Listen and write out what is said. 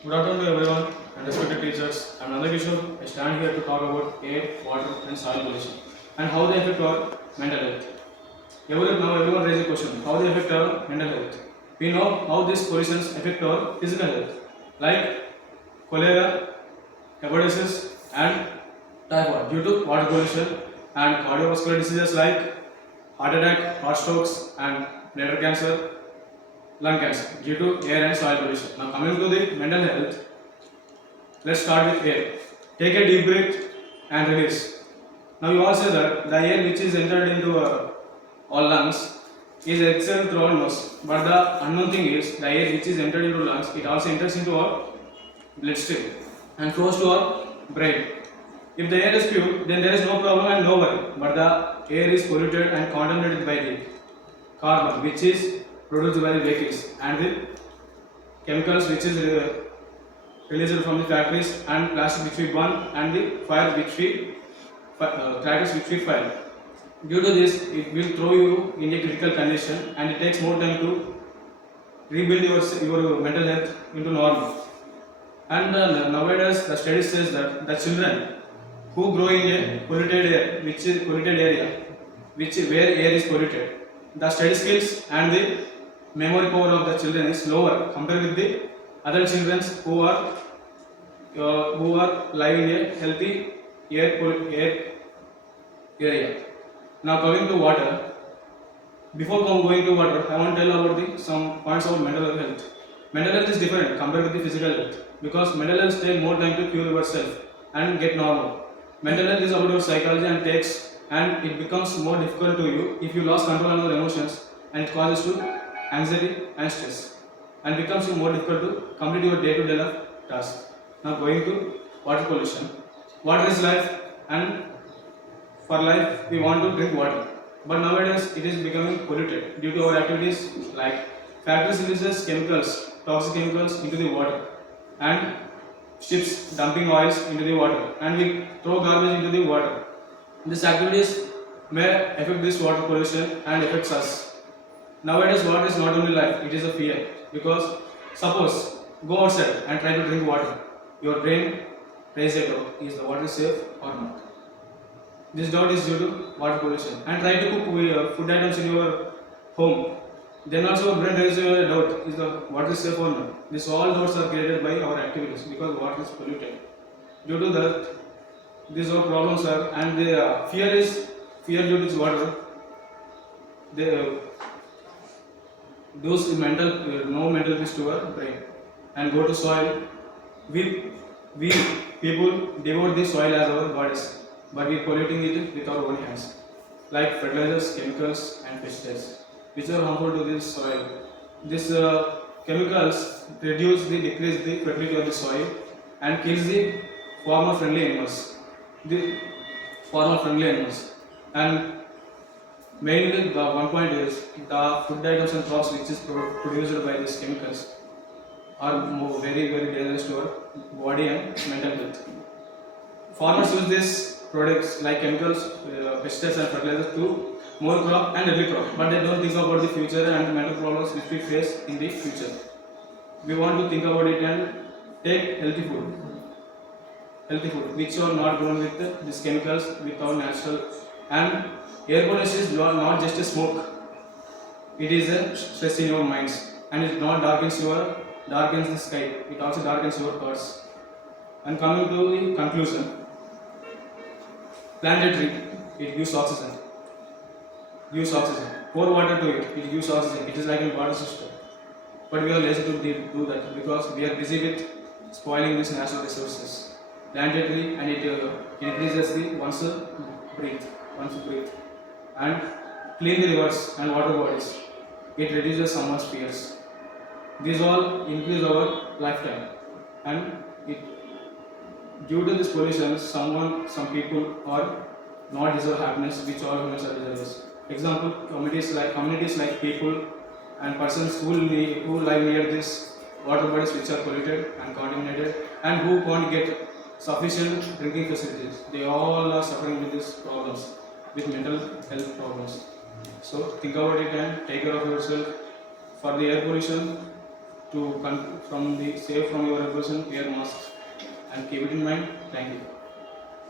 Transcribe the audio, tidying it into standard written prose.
Good afternoon to everyone and respected teachers. I'm Elocution. I stand here to talk about air, water, and soil pollution and how they affect our mental health. Everyone raise a question: how they affect our mental health? We know how these pollutions affect our physical health, like cholera, hepatitis, and typhoid due to water pollution, and cardiovascular diseases like heart attack, heart strokes, and bladder cancer, lung cancer due to air and soil pollution. Now coming to the mental health, let's start with air. Take a deep breath and release. Now you all say that the air which is entered into our lungs is exhaled through our nose. But the unknown thing is the air which is entered into lungs, it also enters into our bloodstream and flows to our brain. If the air is pure, then there is no problem and no worry. But the air is polluted and contaminated by the carbon which is produced by the vehicles and the chemicals which is released from the factories and plastic which we burn and the fire which we crackers which we fire. Due to this, it will throw you in a critical condition and it takes more time to rebuild your mental health into normal. And nowadays, the study says that the children who grow in a polluted air, which is polluted area, where air is polluted, the study skills and the memory power of the children is lower compared with the other children who are living in a healthy air area. Now coming to water. Before going to water, I want to tell about some points of mental health. Mental health is different compared with the physical health because mental health takes more time to cure yourself and get normal. Mental health is about your psychology and it becomes more difficult to you if you lose control on your emotions and it causes to anxiety and stress and becomes more difficult to complete your day-to-day life tasks. Now going to water pollution. Water is life and for life we want to drink water. But nowadays it is becoming polluted due to our activities like factories releases chemicals, toxic chemicals into the water and ships dumping oils into the water and we throw garbage into the water. These activities may affect this water pollution and affects us. Nowadays water is not only life, it is a fear because suppose go outside and try to drink water. Your brain raises a doubt, is the water safe or not? This doubt is due to water pollution. And try to cook food items in your home. Then also brain raises a doubt, is the water safe or not? These all doubts are created by our activities because water is polluted. Due to that, these all problems are and the fear due to this water. They those mental no mental peace to our brain and go to soil. We people devote the soil as our bodies, but we polluting it with our own hands, like fertilizers, chemicals, and pesticides, which are harmful to this soil. These chemicals decrease the fertility of the soil and kills the farmer-friendly animals. The farmer-friendly animals and mainly the one point is the food items and crops which is produced by these chemicals are very dangerous to our body and mental health. Farmers use these products like chemicals, pesticides and fertilizers to more crop and early crop, but they don't think about the future and mental problems which we face in the future. We want to think about it and take healthy food which are not grown with these chemicals with our natural and air pollution is not just a smoke, it is a stress in your minds and it not darkens the sky, it also darkens your thoughts. And coming to the conclusion, plant a tree, it gives oxygen. Pour water to it, it gives oxygen. It is like a water system. But we are lazy to do that because we are busy with spoiling these natural resources. Plant a tree and it increases the once you breathe, and clean the rivers and water bodies. It reduces someone's fears. These all increase our lifetime, and it, due to this pollution, some people are not deserve happiness, which all humans are deservers. Example, communities like people and persons who live near this water bodies which are polluted and contaminated and who can't get sufficient drinking facilities. They all are suffering with these problems, with mental health problems. So think about it and take care of yourself. For the air pollution, to from the safe from your aggression, wear masks and keep it in mind. Thank you.